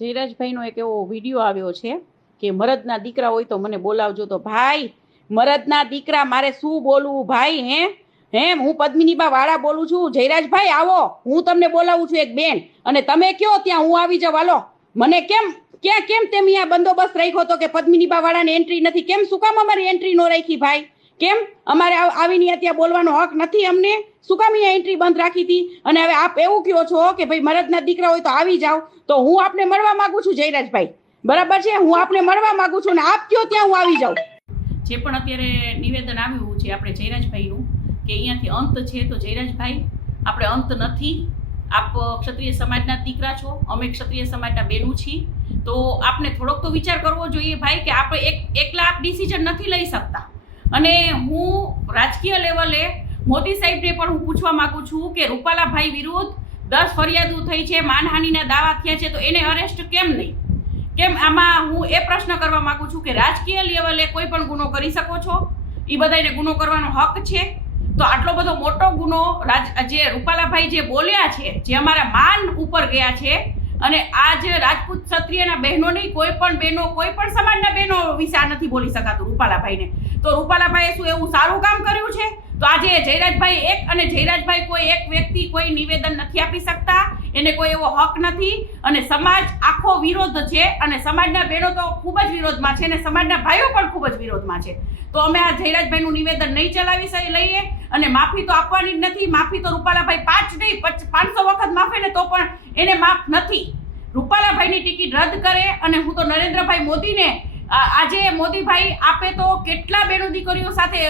જયરાજભાઈનો એક એવો વીડિયો આવ્યો છે કે મરદના દીકરા હોય તો મને બોલાવજો. તો ભાઈ, મરદના દીકરા, મારે શું બોલવું ભાઈ, હે? હે, હું પદ્મિનીબા વાળા બોલું છું. જયરાજભાઈ, આવો. હું તમને બોલાવું છું એક બેન. અને તમે કયો ત્યાં? હું આવી જાવ હાલો. મને કેમ, ક્યાં, કેમ તેમ અહીંયા બંદોબસ્ત રાખ્યો હતો કે પદ્મિનીબા વાળાને એન્ટ્રી નથી? કેમ, શું કામ અમારી એન્ટ્રી ન રાખી ભાઈ? કેમ? અમારે આવીને ત્યાં બોલવાનો હક નથી અમને. શું કામ અહીંયા એન્ટ્રી બંધ રાખી હતી? અને હવે આપ એવું કહો છો કે ભાઈ મરદના દીકરા હોય તો આવી જાઓ. તો હું આપને મળવા માંગુ છું, જયરાજભાઈ. બરાબર છે? હું આપને મળવા માંગુ છું અને આપ કયો ત્યાં હું આવી જાઉં. જે પણ અત્યારે નિવેદન આવ્યું છે આપણે જયરાજભાઈનું, કે અહીંયાથી અંત છે તો જયરાજભાઈ, આપણે અંત નથી. આપ ક્ષત્રિય સમાજના દીકરા છો, અમે ક્ષત્રિય સમાજના બેનું છીએ. તો આપને થોડોક તો વિચાર કરવો જોઈએ ભાઈ કે આપણે એક એકલા આપ ડિસિઝન નથી લઈ શકતા. અને હું રાજકીય લેવલે મોદી સાહેબને પણ હું પૂછવા માગું છું કે રૂપાલાભાઈ વિરુદ્ધ દસ ફરિયાદો થઈ છે, માનહાનિના દાવા થયા છે, તો એને અરેસ્ટ કેમ નહીં? કેમ આમાં હું એ પ્રશ્ન કરવા માગું છું કે રાજકીય લેવલે કોઈ પણ ગુનો કરી શકો છો? એ બધાને ગુનો કરવાનો હક છે? તો આટલો બધો મોટો ગુનો રાજ જે રૂપાલાભાઈ જે બોલ્યા છે, જે અમારા માન ઉપર ગયા છે અને આ જે રાજપૂત ક્ષત્રિયના બહેનો નહીં, કોઈ પણ બહેનો, કોઈ પણ સમાજના બહેનો વિશે આ નથી બોલી શકાતું રૂપાલાભાઈને. તો રૂપાલાભાઈએ શું એવું સારું કામ કર્યું છે? તો આજે જયરાજભાઈ એક અને જયરાજભાઈ કોઈ એક વ્યક્તિ કોઈ નિવેદન નથી આપી શકતા. એને કોઈ એવો હક નથી અને સમાજ આખો વિરોધ છે અને સમાજના બહેનો તો ખૂબ જ વિરોધમાં છે અને સમાજના ભાઈઓ પણ ખૂબ જ વિરોધમાં છે. તો અમે આ જયરાજભાઈનું નિવેદન નહીં ચલાવી લઈએ અને માફી તો આપવાની જ નથી. માફી તો રૂપાલાભાઈ પાંચ નહીં, પચ- પાંચસો વખત માફે ને તો પણ એને માફ નથી. રૂપાલાભાઈની ટિકિટ રદ કરે અને હું તો નરેન્દ્રભાઈ મોદીને આજે મોદીભાઈ આપે તો કેટલા બેનો દીકરીઓ સાથે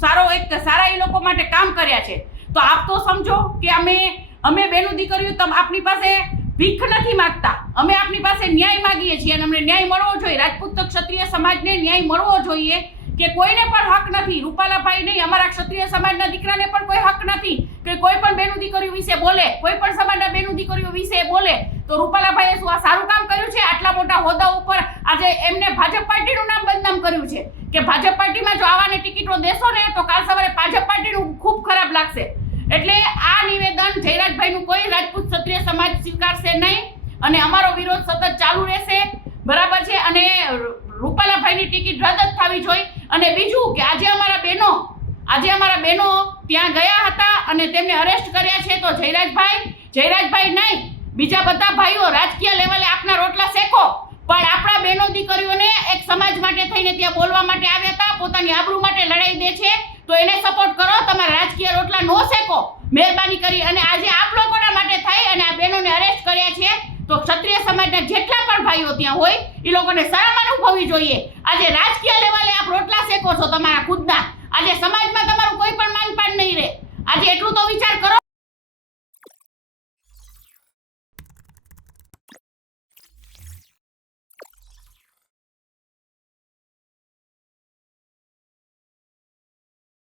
સારો એક, સારા એ લોકો માટે કામ કર્યા છે. તો આપ તો સમજો કે અમે અમે બેનો દીકરીઓ તમ આપની પાસે ભીખ નથી માંગતા. અમે આપની પાસે ન્યાય માગીએ છીએ અને અમને ન્યાય મળવો જોઈએ. રાજપૂત ક્ષત્રિય સમાજને ન્યાય મળવો જોઈએ કે કોઈને પણ હક નથી. રૂપાલાભાઈ નહીં, અમારા ક્ષત્રિય સમાજના દીકરાને પણ કોઈ હક નથી કે કોઈ પણ બેનું દીકરીઓ વિશે બોલે. કોઈ પણ સમાજના બેનું દીકરીઓ વિશે બોલે. તો રૂપાલાભાઈએ શું આ સારું કામ કર્યું છે? આટલા મોટા હોદ્દા ઉપર આજે એમને ભાજપ પાર્ટીનું નામ બદનામ કર્યું છે. કે ભાજપ પાર્ટીમાં જો આવાને ટિકિટો દેશો ને, તો કાલ સવારે ભાજપ પાર્ટીનું ખૂબ ખરાબ લાગશે. એટલે આ નિવેદન જયરાજભાઈનું કોઈ રાજપૂત ક્ષત્રિય સમાજ સ્વીકારશે નહીં અને અમારો વિરોધ સતત ચાલુ રહેશે. બરાબર છે? અને રૂપાલાભાઈની ટિકિટ રદ જ થવી જોઈએ. અને બીજું કે આજે અમારા બહેનો, આજે અમારા બહેનો ત્યાં ગયા હતા અને તેમને અરેસ્ટ કર્યા છે તો જયરાજભાઈ જયરાજભાઈ નહીં, બીજા બધા ભાઈઓ રાજકીય લેવલે આપના રોટલા શેકો. પણ આપણા બહેનો દીકરીઓને એક સમાજ માટે થઈને ત્યાં બોલવા માટે આવ્યા હતા, પોતાની આબરૂ માટે લડાઈ દે છે. તો એને સપોર્ટ કરો, તમારા રાજકીય રોટલા નો શેકો. મહેરબાની કરી અને આજે આપ લોકોના માટે થાય અને આ બહેનોને અરેસ્ટ કર્યા છે તો ક્ષત્રિય સમાજના જેટલા પણ ભાઈઓ ત્યાં હોય, એ લોકોને શરમ અનુભવવી જોઈએ. આજે રાજકીય લેવલે આપ રોટલા શેકો છો તમારા ખુદના. આજે સમાજમાં તમારું કોઈ પણ માનપાન નહીં રહે. આજે એટલું તો વિચાર કરો